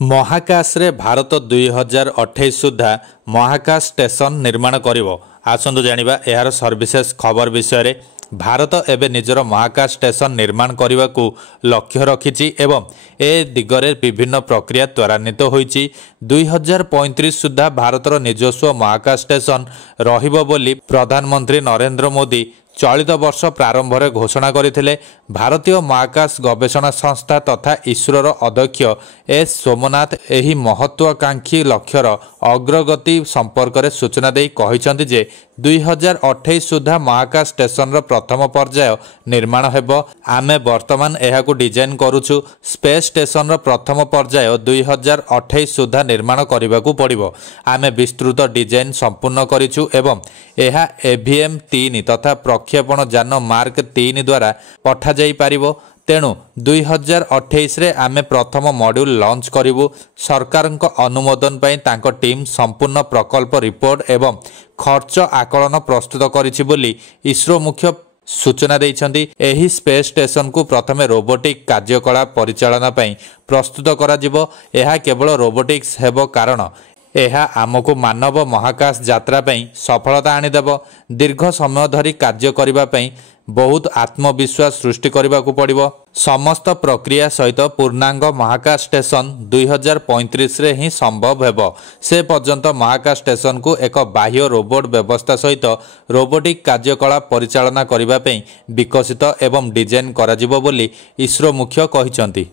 महाकाश रे भारत 2028 सुधा महाकाश स्टेशन निर्माण करिवो। आसंतु जानिबा एहार सर्विसेस खबर विषय रे। भारत एबे निजर महाकाश स्टेशन निर्माण करने को लक्ष्य रखिछि एवं ए दिगरे विभिन्न प्रक्रिया त्वरान्वित होइछि। 2035 सुधा भारतर निजस्व महाकाश स्टेशन रहिबो बोली प्रधानमंत्री नरेंद्र मोदी चलित वर्ष प्रारंभ में घोषणा करथिले। भारतीय महाकाश गवेषणा संस्था तथा इसरोर अध्यक्ष एस सोमनाथ एही महत्वाकांक्षी लक्ष्यर अग्रगति संपर्क में सूचना देई कहिसंति जे 2028 सुधा महाकाश स्टेशन प्रथम पर्याय निर्माण हेबो। आमे वर्तमान एहाकु डिजाइन करूछु। स्पेस स्टेशन प्रथम पर्याय 2028 सुधा निर्माण करबाकू पड़िबो। आमे विस्तृत डिजाइन संपूर्ण करिछु एवं एहा एवीएम 3 तथा प्रक्षेपण यान मार्क 3 द्वारा पठा जाई पारिबो। तेणु 2028 रे आमे प्रथम मॉड्यूल लॉन्च करिवु। सरकार अनुमोदन पई तांको टीम संपूर्ण प्रकल्प रिपोर्ट एवं खर्च आकलन प्रस्तुत करिछि बोली इसरो मुख्य सूचना देइछन्ति। एही स्पेस स्टेशन को प्रथमे रोबोटिक कार्यकलाप परिचालना पई प्रस्तुत करा जिवो। एहा केवल रोबोटिक्स हेबो कारण एहा आमको मानव महाकाश यात्रा पई सफलता आनिदेव। दीर्घ समय धरी कार्य करिबा पई बहुत आत्मविश्वास सृष्टि करने को पड़िबो। समस्त प्रक्रिया सहित पूर्णांग महाकाश स्टेशन 2035 रे ही संभव हेबो। से पर्यंत महाकाश स्टेशन को एक बाह्य रोबोट व्यवस्था सहित रोबोटिक कार्यकलाप परिचालना करने विकसित एवं डिजाइन करा जिवो बोली इसरो मुख्य कहिसंति।